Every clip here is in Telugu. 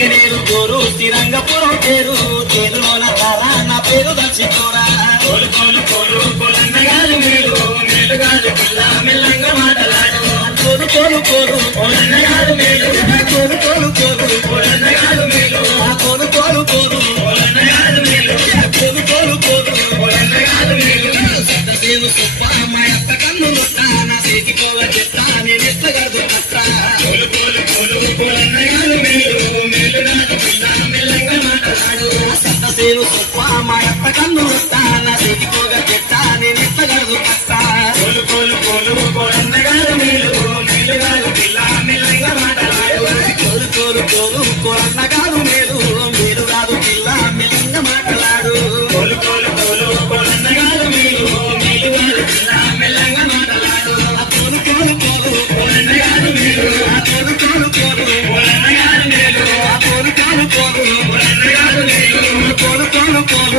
తిక్కనేరు గోరు తిరంగపురం పేరు తేరులోన తార నా పేరు దర్శించోరా కోలు కోలు కోలు కోలన్నగారు మేలు మేలుగారు పిల్ల మెల్లంగా మాటలాడు కోరు కోరు కోరు కోలన్నగారు మేలు కోరు కోరు కోరు కోలన్నగారు మేలు కోరు కోరు కోరు కోలన్నగారు మేలు కోరు కోరు కోరు కోలన్నగారు మేలు సత్తసేను సొప్ప మా అత్త కన్ను నొట్ట నా చేతికోవ చెత్త నేను ఎత్తగదు మాటలాడు సత్తసేను సొప్ప మా అత్త కన్ను నేను కోలు కోలు కోలు పిల్ల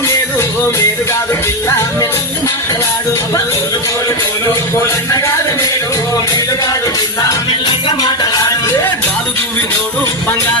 మీరు మీరు కాదు పిల్ల మెల్లంగా మాట్లాడు. కోలు కోలు కోలు కోలన్నగారు మేలు మేలుగారు పిల్ల మెల్లంగా మాటలాడు బాలు వినోడు బంగారు